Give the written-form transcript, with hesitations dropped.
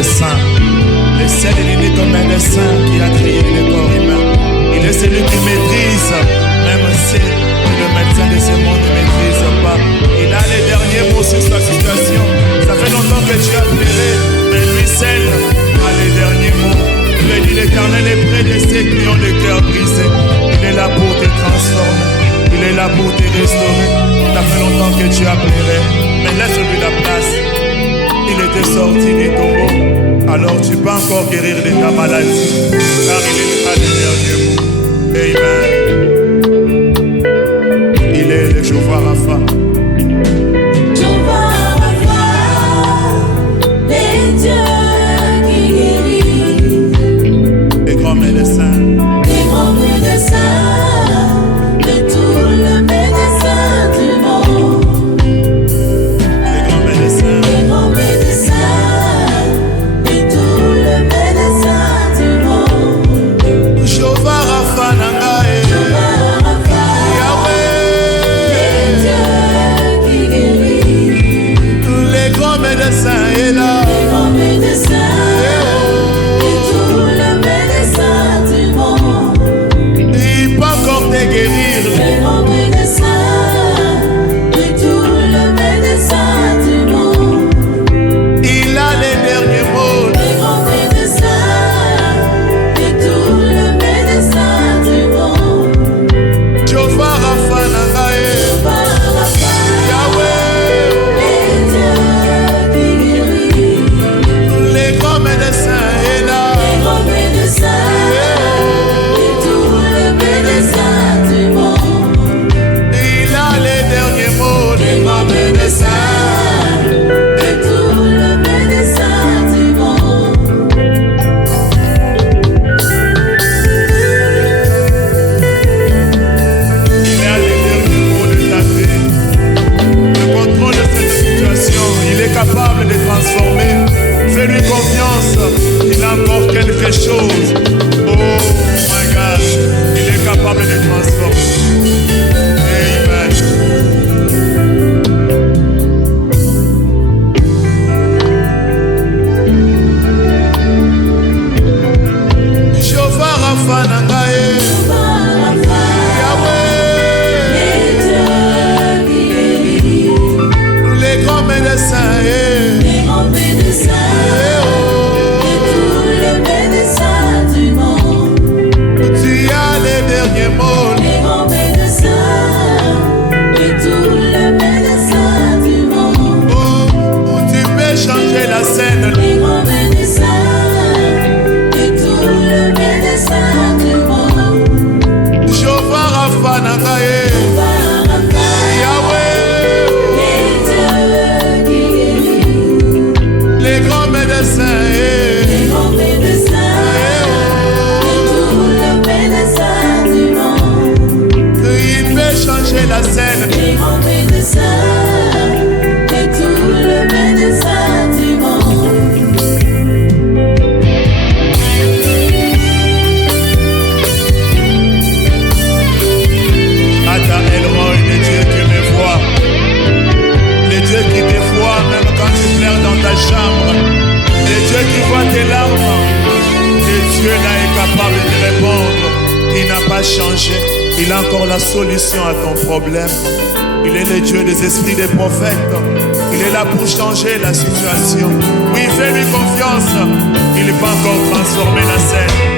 médecin, le seul et l'unique médecin qui a créé le corps humain. Il est celui qui maîtrise, même si le médecin de ce monde ne maîtrise pas. Il a les derniers mots sur sa situation. Ça fait longtemps que tu as pleuré, mais lui seul a les derniers mots. Il a dit l'Éternel est près de ceux qui ont le cœur brisé. Il est là pour te transformer. Il est là pour te restaurer. Ça fait longtemps que tu as pleuré, mais laisse-lui la place. Il était sorti du tombeau. Alors tu peux encore guérir de ta maladie, car il est là le dernier mot. Amen. Il est le Jéhovah Rapha. Jéhovah Rapha, le Dieu qui guérit. Les grands médecins. Les grands médecins de tout le médecin du monde. Les grands médecins. Les grands médecins de tout le médecin du monde. Jéhovah Rapha Nangae. Jéhovah Rapha, le Dieu qui guérit. Les grands médecins est là. Les grands médecins de tout le médecin du monde. Il peut encore te guérir. Les grands médecins de tout le médecin du monde. Il a les derniers mots. Les grands médecins de tout le médecin du monde. Jéhovah Rapha Nangae. Jéhovah Rapha, Yahweh. le Dieu qui guérit. Les grands médecins est là. Les grands médecins de tout le médecin du monde. Il a les derniers mots. Les grands médecins de tout le médecin du monde. Il a les derniers mots de ta vie. Le contrôle de cette situation, il est capable de transformer. Fais-lui confiance. Il a encore quelque chose. Oh my God. Il est capable de transformer. Amen. Jéhovah Rapha Nangae. Jéhovah Rapha, Yahweh. le Dieu qui guérit. Les grands médecins. Les grands médecins de tout le médecin du monde. Tu as les derniers mots. Les grands médecins de tout le médecin du monde. Où tu peux changer la scène. Les grands médecins de tout le médecin du monde. Jéhovah Rapha Nangae. Jéhovah Rapha, Yahweh. le Dieu qui guérit. Les grands médecins. Les grands médecins de tout le médecin du monde. Il peut changer la scène. Les grands médecins de tout le médecin du monde. Ata Elroy, le Dieu qui me voit. Le Dieu qui te voit même quand tu pleures dans ta chambre. Le Dieu qui voit tes larmes. Le Dieu là est capable de répondre. Il n'a pas changé. Il a encore la solution à ton problème. Il est le Dieu des esprits des prophètes. Il est là pour changer la situation. Oui, fais-lui confiance. Il va encore transformer la scène.